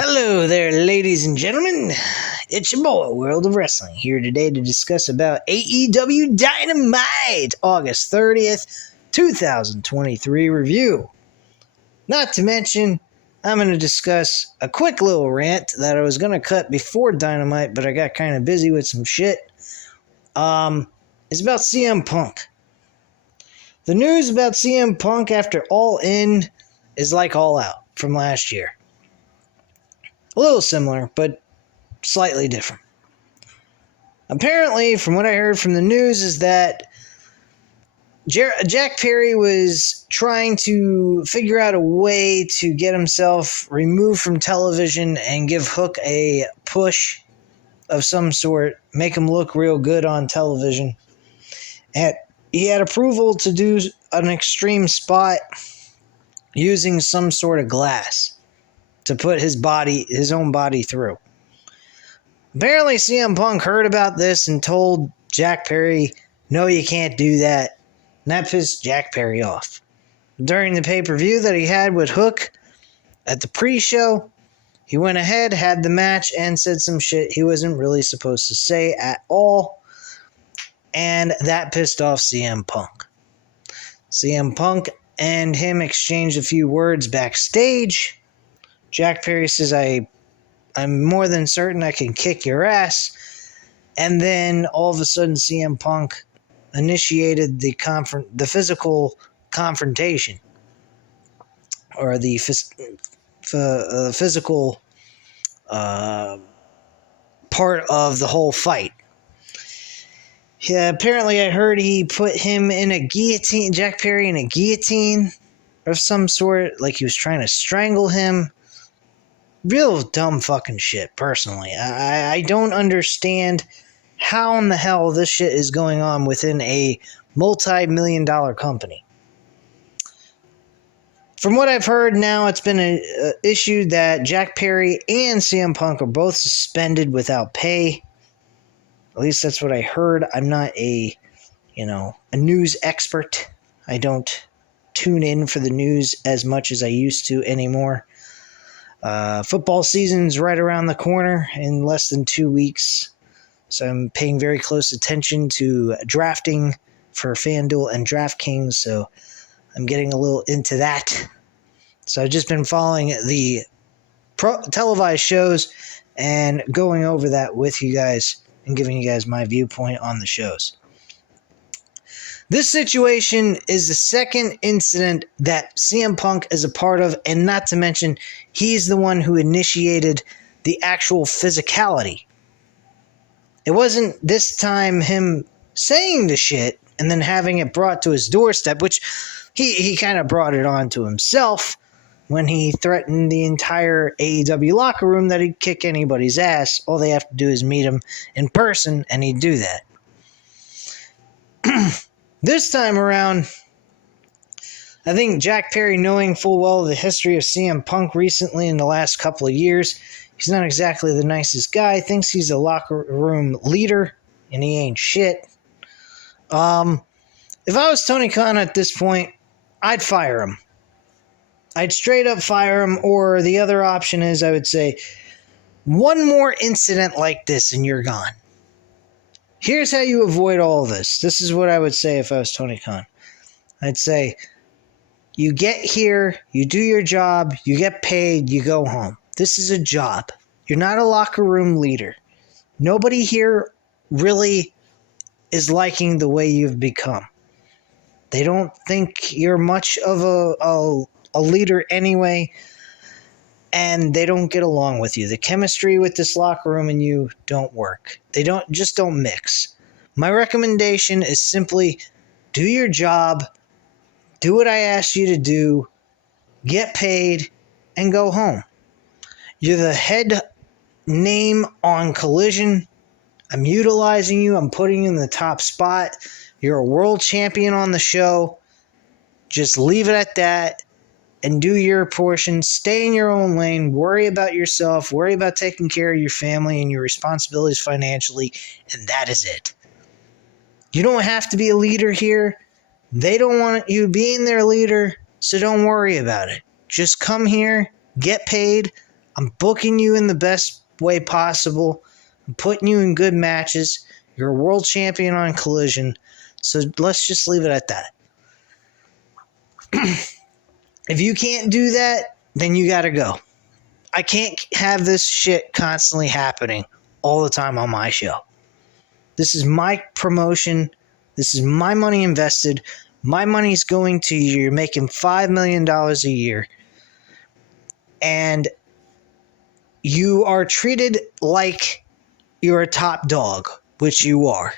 Hello there, ladies and gentlemen. It's your boy, World of Wrestling, here today to discuss about AEW Dynamite, August 30th, 2023 review. Not to mention, I'm going to discuss a quick little rant that I was going to cut before Dynamite, but I got kind of busy with some shit. It's about CM Punk. The news about CM Punk after All In is like All Out from last year. A little similar, but slightly different. Apparently, from what I heard from the news, is that Jack Perry was trying to figure out a way to get himself removed from television and give Hook a push of some sort, make him look real good on television. And he had approval to do an extreme spot using some sort of glass to put his own body through. Apparently CM Punk heard about this and told Jack Perry, no, you can't do that. And that pissed Jack Perry off. During the pay-per-view that he had with Hook at the pre-show, he went ahead, had the match, and said some shit he wasn't really supposed to say at all. And that pissed off CM Punk. CM Punk and him exchanged a few words backstage. Jack Perry says, I'm more than certain I can kick your ass. And then all of a sudden CM Punk initiated the physical confrontation. Or the physical part of the whole fight. Yeah, apparently I heard he put him in a guillotine, Jack Perry in a guillotine of some sort, like he was trying to strangle him. Real dumb fucking shit, personally. I don't understand how in the hell this shit is going on within a multi-million-dollar company. From what I've heard now, it's been issued that Jack Perry and CM Punk are both suspended without pay. At least that's what I heard. I'm not a news expert. I don't tune in for the news as much as I used to anymore. Football season's right around the corner in less than 2 weeks, so I'm paying very close attention to drafting for FanDuel and DraftKings, so I'm getting a little into that. So I've just been following the televised shows and going over that with you guys and giving you guys my viewpoint on the shows. This situation is the second incident that CM Punk is a part of, and not to mention, he's the one who initiated the actual physicality. It wasn't this time him saying the shit and then having it brought to his doorstep, which he kind of brought it on to himself when he threatened the entire AEW locker room that he'd kick anybody's ass. All they have to do is meet him in person, and he'd do that. This time around, I think Jack Perry, knowing full well the history of CM Punk recently in the last couple of years, he's not exactly the nicest guy, thinks he's a locker room leader, and he ain't shit. If I was Tony Khan at this point, I'd fire him. I'd straight up fire him, or the other option is I would say, one more incident like this and you're gone. Here's how you avoid all this. This is what I would say if I was Tony Khan. I'd say, you get here, you do your job, you get paid, you go home. This is a job. You're not a locker room leader. Nobody here really is liking the way you've become. They don't think you're much of a leader anyway, and they don't get along with you. The chemistry with this locker room and you don't work. They don't mix. My recommendation is simply do your job, do what I asked you to do, get paid, and go home. You're the head name on Collision. I'm utilizing you. I'm putting you in the top spot. You're a world champion on the show. Just leave it at that. And do your portion, stay in your own lane, worry about yourself, worry about taking care of your family and your responsibilities financially, and that is it. You don't have to be a leader here. They don't want you being their leader, so don't worry about it. Just come here, get paid. I'm booking you in the best way possible. I'm putting you in good matches. You're a world champion on Collision. So let's just leave it at that. If you can't do that, then you gotta go. I can't have this shit constantly happening all the time on my show. This is my promotion. This is my money invested. My money's going to you. You're making $5 million a year. And you are treated like you're a top dog, which you are.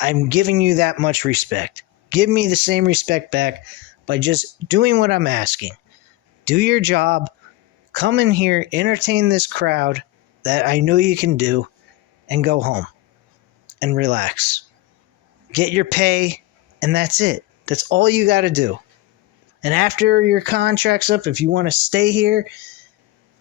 I'm giving you that much respect. Give me the same respect back by just doing what I'm asking. Do your job. Come in here, entertain this crowd that I know you can do, and go home and relax. Get your pay, and that's it. That's all you got to do. And after your contract's up, if you want to stay here,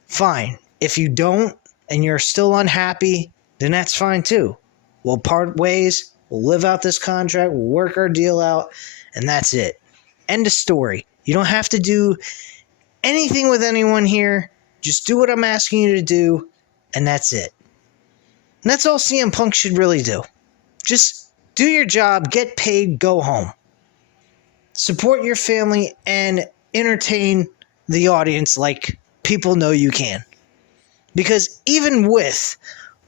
fine. If you don't and you're still unhappy, then that's fine too. We'll part ways. We'll live out this contract. We'll work our deal out, and that's it. End of story. You don't have to do anything with anyone here. Just do what I'm asking you to do, and that's it. And that's all CM Punk should really do. Just do your job, get paid, go home. Support your family and entertain the audience like people know you can. Because even with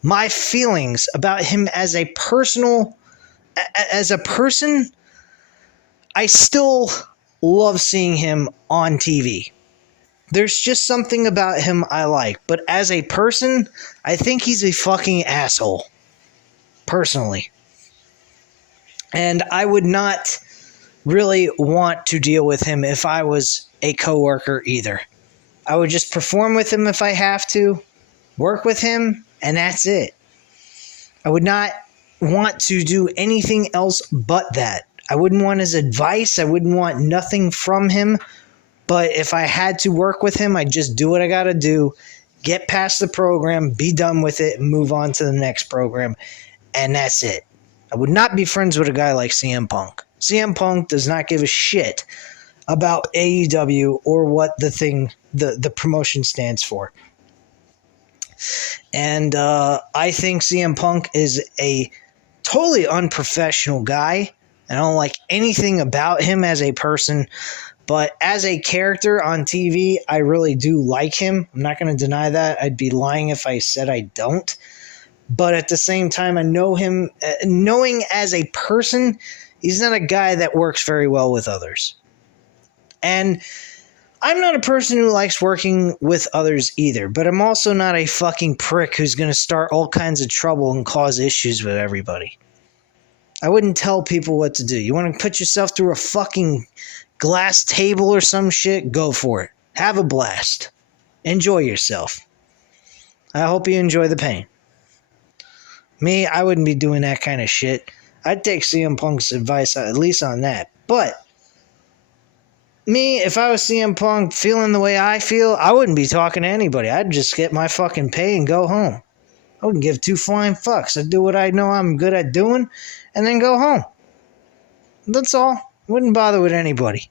my feelings about him as a person, I still love seeing him on TV. There's just something about him I like. But as a person, I think he's a fucking asshole. Personally. And I would not really want to deal with him if I was a coworker either. I would just perform with him if I have to, work with him, and that's it. I would not want to do anything else but that. I wouldn't want his advice. I wouldn't want nothing from him. But if I had to work with him, I'd just do what I got to do, get past the program, be done with it, and move on to the next program. And that's it. I would not be friends with a guy like CM Punk. CM Punk does not give a shit about AEW or what the promotion stands for. And I think CM Punk is a totally unprofessional guy. I don't like anything about him as a person. But as a character on TV, I really do like him. I'm not going to deny that. I'd be lying if I said I don't. But at the same time, I know him, knowing as a person, he's not a guy that works very well with others. And I'm not a person who likes working with others either. But I'm also not a fucking prick who's going to start all kinds of trouble and cause issues with everybody. I wouldn't tell people what to do. You want to put yourself through a fucking glass table or some shit? Go for it. Have a blast. Enjoy yourself. I hope you enjoy the pain. Me, I wouldn't be doing that kind of shit. I'd take CM Punk's advice at least on that. But me, if I was CM Punk feeling the way I feel, I wouldn't be talking to anybody. I'd just get my fucking pay and go home. I wouldn't give two flying fucks. I'd do what I know I'm good at doing and then go home. That's all. Wouldn't bother with anybody.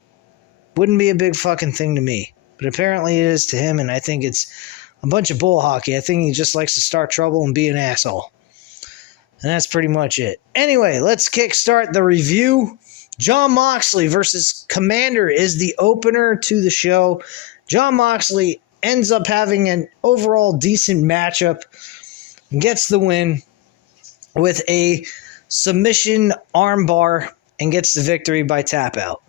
Wouldn't be a big fucking thing to me. But apparently it is to him, and I think it's a bunch of bull hockey. I think he just likes to start trouble and be an asshole. And that's pretty much it. Anyway, let's kickstart the review. Jon Moxley versus Commander is the opener to the show. Jon Moxley ends up having an overall decent matchup. Gets the win with a submission armbar and gets the victory by tap out.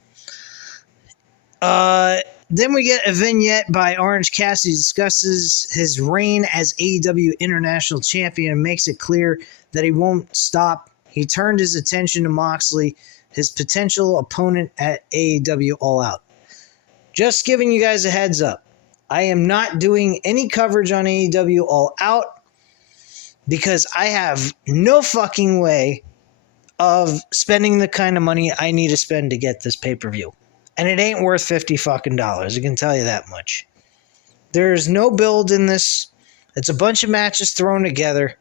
Then we get a vignette by Orange Cassidy, discusses his reign as AEW International Champion and makes it clear that he won't stop. He turned his attention to Moxley, his potential opponent at AEW All Out. Just giving you guys a heads up. I am not doing any coverage on AEW All Out because I have no fucking way of spending the kind of money I need to spend to get this pay-per-view. And it ain't worth $50 fucking dollars. I can tell you that much. There's no build in this. It's a bunch of matches thrown together.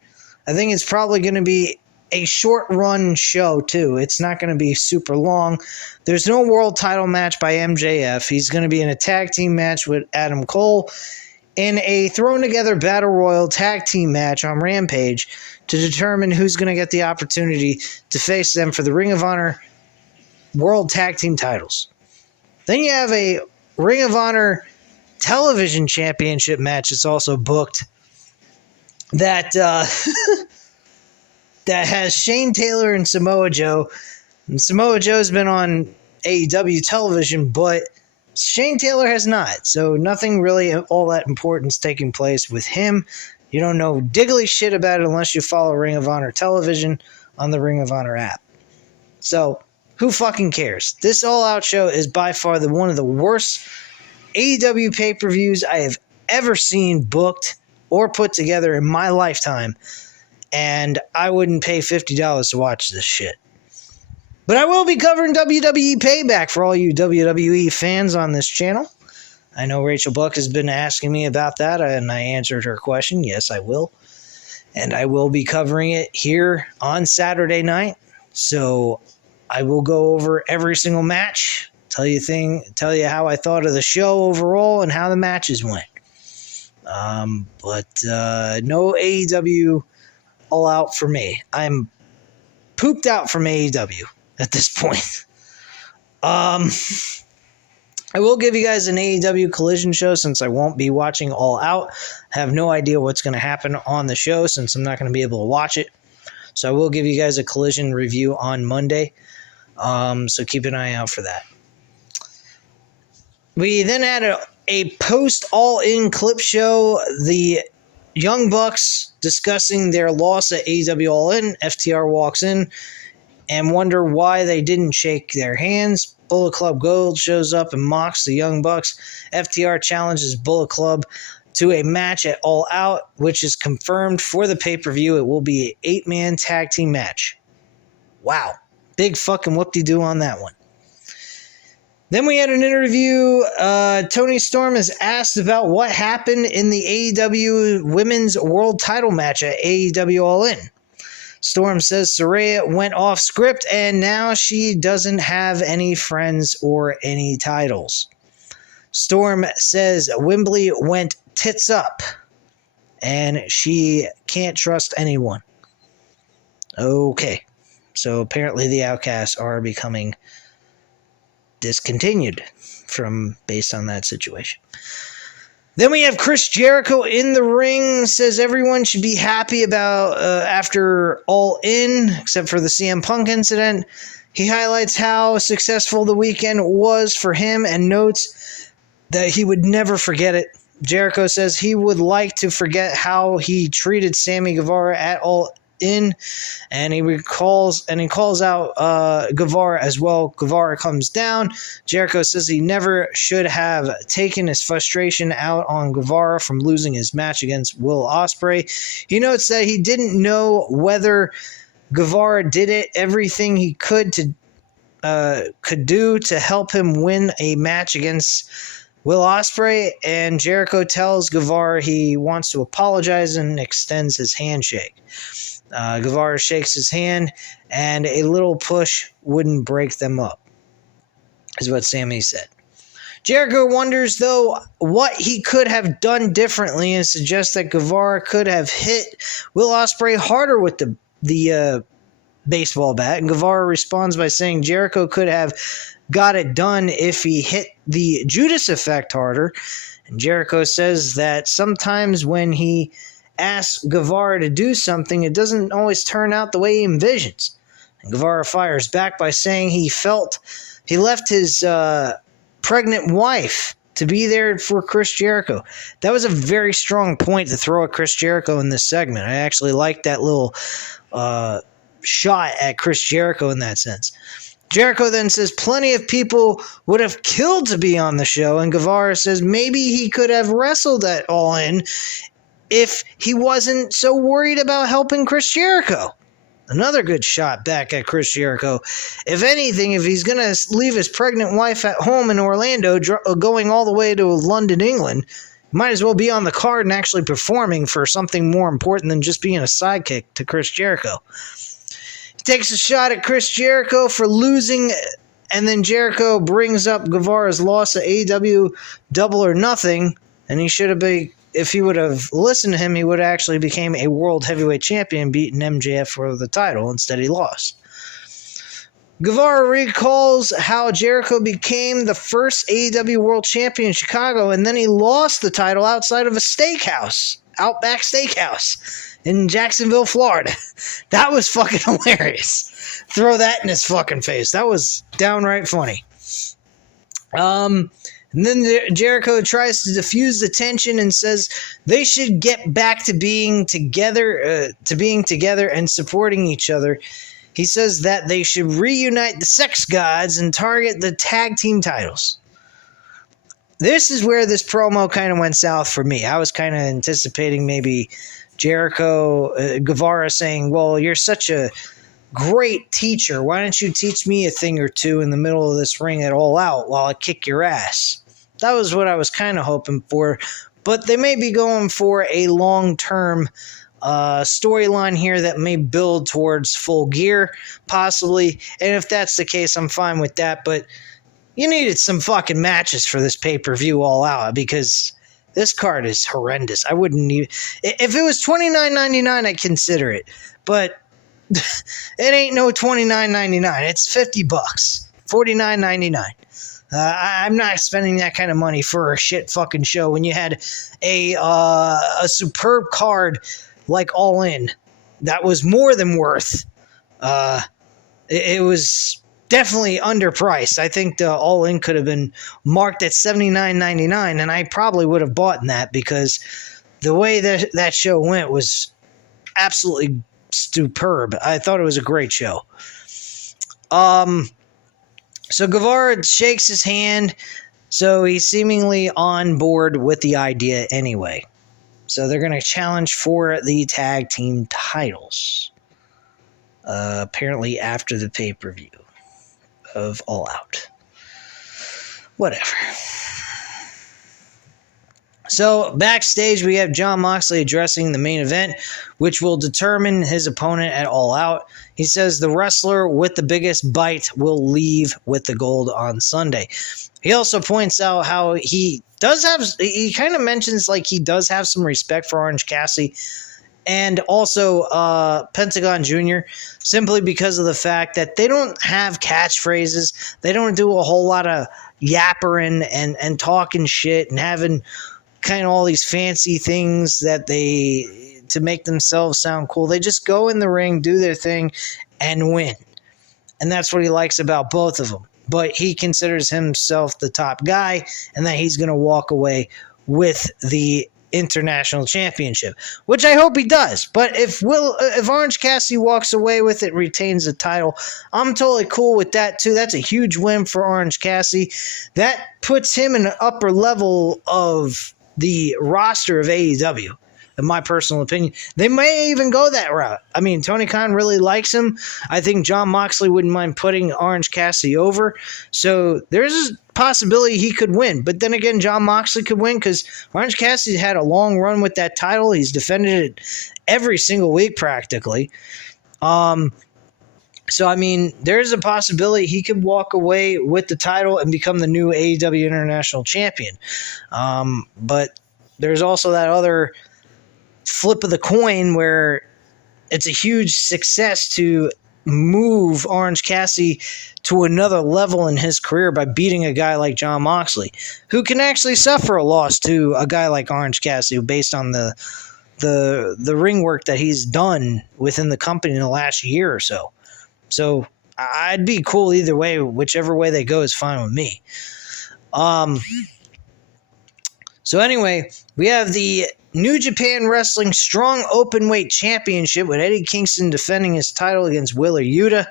I think it's probably going to be a short run show too. It's not going to be super long. There's no world title match by MJF. He's going to be in a tag team match with Adam Cole. in a thrown-together Battle Royal tag team match on Rampage to determine who's going to get the opportunity to face them for the Ring of Honor World Tag Team titles. Then you have a Ring of Honor Television Championship match that's also booked that that has Shane Taylor and Samoa Joe. And Samoa Joe's been on AEW television, but Shane Taylor has not. So nothing really all that important is taking place with him. You don't know diggly shit about it unless you follow Ring of Honor television on the Ring of Honor app. So who fucking cares? This All Out show is by far one of the worst AEW pay-per-views I have ever seen booked or put together in my lifetime. And I wouldn't pay $50 to watch this shit. But I will be covering WWE Payback for all you WWE fans on this channel. I know Rachel Buck has been asking me about that, and I answered her question. Yes, I will. And I will be covering it here on Saturday night. So I will go over every single match, tell you how I thought of the show overall and how the matches went. But no AEW All Out for me. I'm pooped out from AEW at this point. I will give you guys an AEW Collision show since I won't be watching All Out. I have no idea what's going to happen on the show since I'm not going to be able to watch it. So I will give you guys a Collision review on Monday. So keep an eye out for that. We then had a post All-In clip show. The Young Bucks discussing their loss at AEW All-In. FTR walks in and wonder why they didn't shake their hands. Bullet Club Gold shows up and mocks the Young Bucks. FTR challenges Bullet Club to a match at All Out, which is confirmed for the pay-per-view. It will be an 8-man tag team match. Wow. Big fucking whoop-de-doo on that one. Then we had an interview. Tony Storm is asked about what happened in the AEW Women's World Title match at AEW All In. Storm says Saraya went off script and now she doesn't have any friends or any titles. Storm says Wembley went tits up and she can't trust anyone. Okay, so apparently the Outcasts are becoming discontinued based on that situation. Then we have Chris Jericho in the ring, says everyone should be happy about after All In, except for the CM Punk incident. He highlights how successful the weekend was for him and notes that he would never forget it. Jericho says he would like to forget how he treated Sammy Guevara at All In, and he calls out Guevara as well. Guevara comes down. Jericho says he never should have taken his frustration out on Guevara from losing his match against Will Ospreay. He notes that he didn't know whether Guevara did everything he could do to help him win a match against Will Ospreay, and Jericho tells Guevara he wants to apologize and extends his handshake. Guevara shakes his hand, and a little push wouldn't break them up, is what Sammy said. Jericho wonders, though, what he could have done differently and suggests that Guevara could have hit Will Ospreay harder with the baseball bat. And Guevara responds by saying Jericho could have got it done if he hit the Judas effect harder. And Jericho says that sometimes when he asks Guevara to do something, it doesn't always turn out the way he envisions. And Guevara fires back by saying he left his pregnant wife to be there for Chris Jericho. That was a very strong point to throw at Chris Jericho in this segment. I actually liked that little shot at Chris Jericho in that sense. Jericho then says plenty of people would have killed to be on the show, and Guevara says maybe he could have wrestled at All In if he wasn't so worried about helping Chris Jericho. Another good shot back at Chris Jericho. If anything, if he's going to leave his pregnant wife at home in Orlando, going all the way to London, England, might as well be on the card and actually performing for something more important than just being a sidekick to Chris Jericho. He takes a shot at Chris Jericho for losing, and then Jericho brings up Guevara's loss at AEW Double or Nothing, and he should have been if he would have listened to him, he would have actually became a world heavyweight champion, beating MJF for the title. Instead, he lost. Guevara recalls how Jericho became the first AEW World Champion in Chicago, and then he lost the title outside of a steakhouse, Outback Steakhouse, in Jacksonville, Florida. That was fucking hilarious. Throw that in his fucking face. That was downright funny. And then Jericho tries to diffuse the tension and says they should get back to being together and supporting each other. He says that they should reunite the sex gods and target the tag team titles. This is where this promo kind of went south for me. I was kind of anticipating maybe Guevara saying, well, you're such a great teacher. Why don't you teach me a thing or two in the middle of this ring at All Out while I kick your ass? That was what I was kind of hoping for. But they may be going for a long-term storyline here that may build towards Full Gear, possibly. And if that's the case, I'm fine with that. But you needed some fucking matches for this pay-per-view All Out, because this card is horrendous. I wouldn't even... If it was $29.99, I'd consider it. But it ain't no $29.99. It's $50. $49.99. I'm not spending that kind of money for a shit fucking show when you had a superb card like All In that was more than worth. It was definitely underpriced. I think the All In could have been marked at $79.99, and I probably would have bought that, because the way that show went was absolutely superb. I thought it was a great show. So Guevara shakes his hand, so he's seemingly on board with the idea anyway. So they're going to challenge for the tag team titles. Apparently after the pay-per-view of All Out. Whatever. So backstage we have Jon Moxley addressing the main event, which will determine his opponent at All Out. He says the wrestler with the biggest bite will leave with the gold on Sunday. He also points out how he kind of mentions like he does have some respect for Orange Cassidy and also Pentagon Jr., simply because of the fact that they don't have catchphrases. They don't do a whole lot of yappering and talking shit and having kind of all these fancy things to make themselves sound cool. They just go in the ring, do their thing, and win. And that's what he likes about both of them. But he considers himself the top guy, and that he's going to walk away with the International Championship, which I hope he does. But if Orange Cassidy walks away with it, retains the title, I'm totally cool with that too. That's a huge win for Orange Cassidy. That puts him in an upper level of the roster of AEW, in my personal opinion. They may even go that route. I mean, Tony Khan really likes him. I think Jon Moxley wouldn't mind putting Orange Cassidy over. So there's a possibility he could win. But then again, Jon Moxley could win because Orange Cassidy had a long run with that title. He's defended it every single week practically. So, I mean, there's a possibility he could walk away with the title and become the new AEW International Champion. But there's also that other flip of the coin where it's a huge success to move Orange Cassidy to another level in his career by beating a guy like Jon Moxley, who can actually suffer a loss to a guy like Orange Cassidy based on the ring work that he's done within the company in the last year or so. So I'd be cool either way. Whichever way they go is fine with me. So anyway, we have the New Japan Wrestling Strong Openweight Championship with Eddie Kingston defending his title against Wheeler Yuta.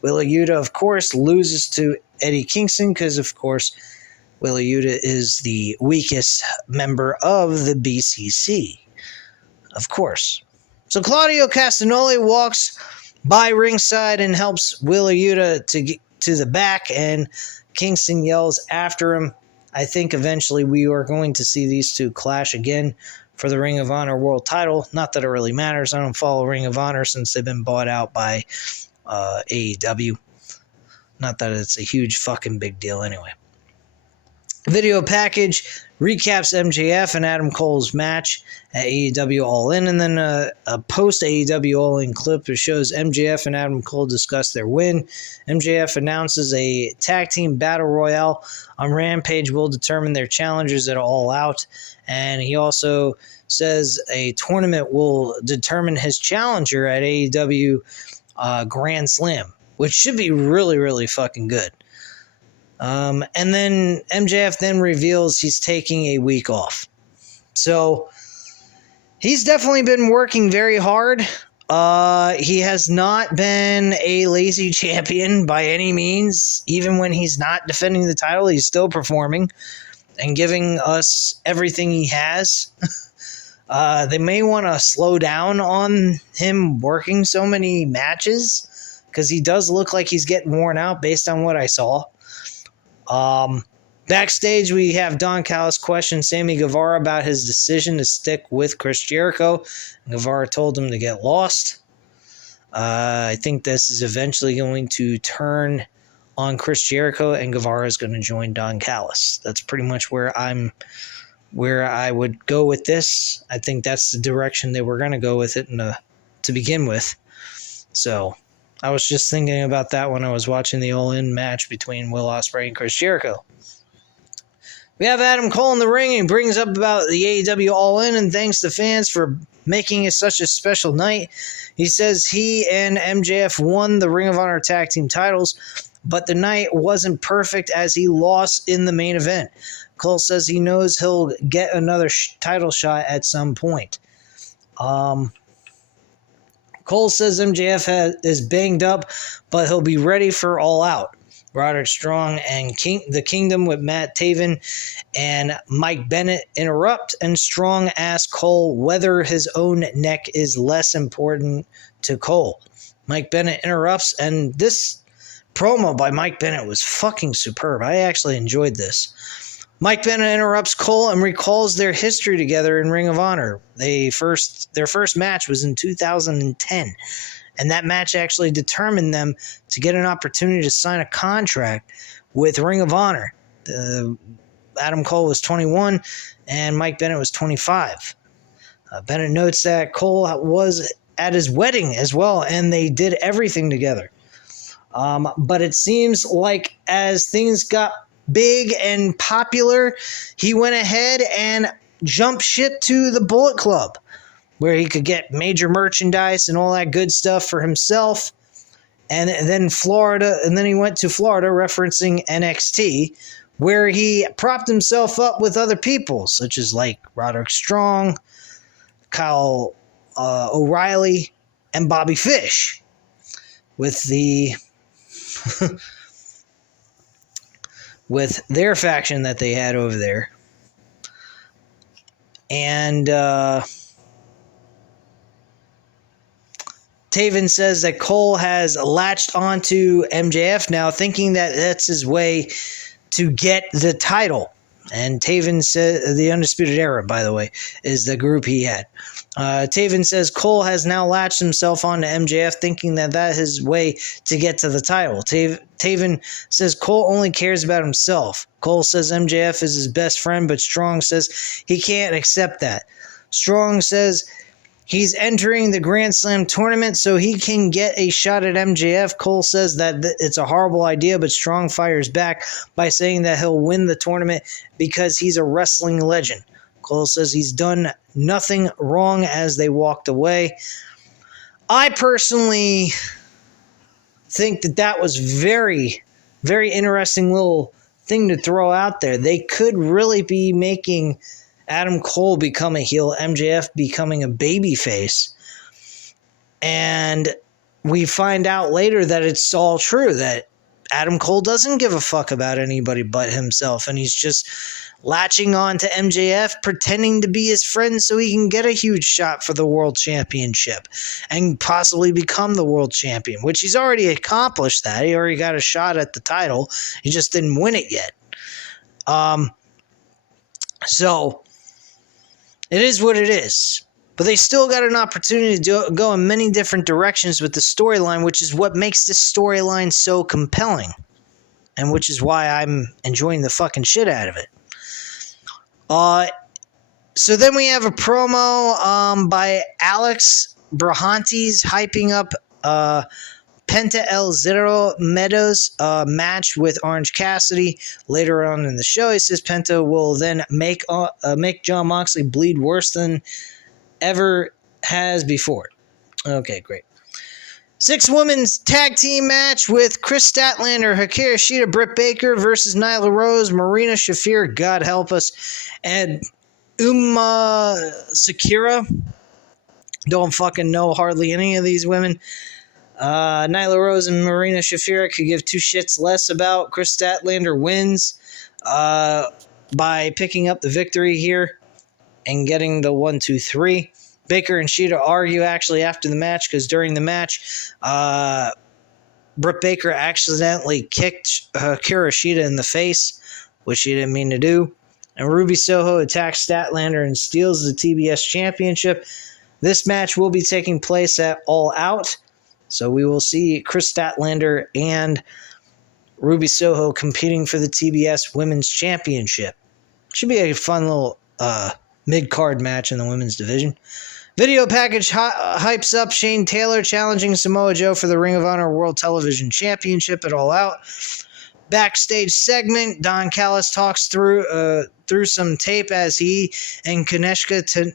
Wheeler Yuta, of course, loses to Eddie Kingston because, of course, Wheeler Yuta is the weakest member of the BCC. Of course. So Claudio Castagnoli walks by ringside and helps Wheeler Yuta to get to the back, and Kingston yells after him. I think eventually we are going to see these two clash again for the Ring of Honor World title. Not that it really matters. I don't follow Ring of Honor since they've been bought out by AEW. Not that it's a huge fucking big deal anyway. Video package recaps MJF and Adam Cole's match at AEW All In, and then a post AEW All In clip that shows MJF and Adam Cole discuss their win. MJF announces a tag team battle royale on Rampage will determine their challengers at All Out, and he also says a tournament will determine his challenger at AEW Grand Slam, which should be really, really fucking good. And then MJF then reveals he's taking a week off. So he's definitely been working very hard. He has not been a lazy champion by any means. Even when he's not defending the title, he's still performing and giving us everything he has. They may want to slow down on him working so many matches because he does look like he's getting worn out based on what I saw. Backstage, we have Don Callis question Sammy Guevara about his decision to stick with Chris Jericho. Guevara told him to get lost. I think this is eventually going to turn on Chris Jericho, and Guevara is going to join Don Callis. That's pretty much where I would go with this. I think that's the direction they were going to go with it to begin with. So I was just thinking about that when I was watching the All-In match between Will Ospreay and Chris Jericho. We have Adam Cole in the ring, and he brings up about the AEW All-In and thanks the fans for making it such a special night. He says he and MJF won the Ring of Honor tag team titles, but the night wasn't perfect as he lost in the main event. Cole says he knows he'll get another title shot at some point. Cole says MJF is banged up, but he'll be ready for All Out. Roderick Strong and the Kingdom with Matt Taven and Mike Bennett interrupt, and Strong asks Cole whether his own neck is less important to Cole. Mike Bennett interrupts, and this promo by Mike Bennett was fucking superb. I actually enjoyed this. Mike Bennett interrupts Cole and recalls their history together in Ring of Honor. Their first match was in 2010, and that match actually determined them to get an opportunity to sign a contract with Ring of Honor. Adam Cole was 21, and Mike Bennett was 25. Bennett notes that Cole was at his wedding as well, and they did everything together. But it seems like as things got big and popular, he went ahead and jumped ship to the Bullet Club, where he could get major merchandise and all that good stuff for himself. And then he went to Florida, referencing NXT, where he propped himself up with other people, such as like Roderick Strong, Kyle O'Reilly, and Bobby Fish, with with their faction that they had over there. And Taven says that Cole has latched onto MJF now, thinking that that's his way to get the title. And Taven says, the Undisputed Era, by the way, is the group he had. Taven says Cole has now latched himself onto MJF, thinking that that is his way to get to the title. Taven says Cole only cares about himself. Cole says MJF is his best friend, but Strong says he can't accept that. Strong says he's entering the Grand Slam tournament so he can get a shot at MJF. Cole says that it's a horrible idea, but Strong fires back by saying that he'll win the tournament because he's a wrestling legend. Cole says he's done nothing wrong as they walked away. I personally think that was very, very interesting little thing to throw out there. They could really be making Adam Cole become a heel, MJF becoming a babyface. And we find out later that it's all true, that Adam Cole doesn't give a fuck about anybody but himself, and he's just latching on to MJF, pretending to be his friend so he can get a huge shot for the world championship and possibly become the world champion, which he's already accomplished that. He already got a shot at the title. He just didn't win it yet. So it is what it is. But they still got an opportunity to go in many different directions with the storyline, which is what makes this storyline so compelling, and which is why I'm enjoying the fucking shit out of it. So then we have a promo by Alex Brahantes hyping up Penta El Zero Meadows match with Orange Cassidy later on in the show. He says Penta will then make Jon Moxley bleed worse than ever has before. Okay, great. 6 women's tag team match with Chris Statlander, Hikaru Shida, Britt Baker versus Nyla Rose, Marina Shafir, God help us, and Uma Sakura. Don't fucking know hardly any of these women. Nyla Rose and Marina Shafir could give 2 shits less about. Chris Statlander wins by picking up the victory here and getting the 1-2-3. Baker and Shida argue actually after the match because during the match, Britt Baker accidentally kicked Hikaru Shida in the face, which she didn't mean to do. And Ruby Soho attacks Statlander and steals the TBS championship. This match will be taking place at All Out. So we will see Chris Statlander and Ruby Soho competing for the TBS Women's Championship. Should be a fun little mid-card match in the women's division. Video package hypes up Shane Taylor challenging Samoa Joe for the Ring of Honor World Television Championship at All Out. Backstage segment, Don Callis talks through some tape as he and Takeshka,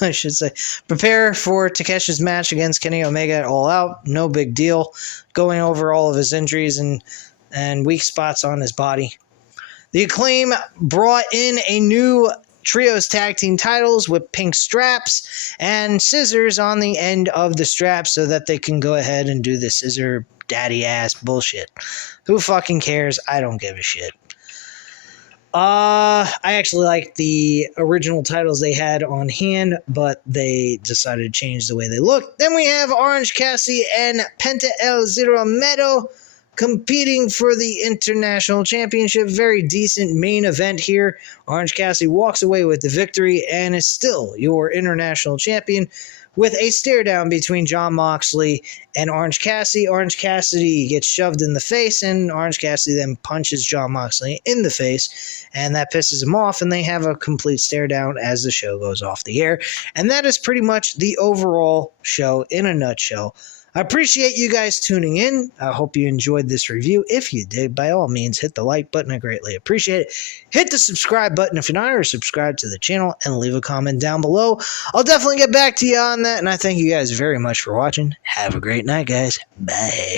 I should say, prepare for Takeshita's match against Kenny Omega at All Out. No big deal. Going over all of his injuries and weak spots on his body. The Acclaim brought in a new trios tag team titles with pink straps and scissors on the end of the straps so that they can go ahead and do the scissor daddy ass bullshit. Who fucking cares? I don't give a shit. I actually like the original titles they had on hand, but they decided to change the way they look. Then we have Orange Cassidy and Penta El Zero Miedo competing for the International Championship. Very decent main event here. Orange Cassidy walks away with the victory and is still your International Champion with a stare down between Jon Moxley and Orange Cassidy. Orange Cassidy gets shoved in the face, and Orange Cassidy then punches Jon Moxley in the face, and that pisses him off, and they have a complete stare down as the show goes off the air. And that is pretty much the overall show in a nutshell. I appreciate you guys tuning in. I hope you enjoyed this review. If you did, by all means, hit the like button. I greatly appreciate it. Hit the subscribe button if you're not already subscribed to the channel, and leave a comment down below. I'll definitely get back to you on that, and I thank you guys very much for watching. Have a great night, guys. Bye.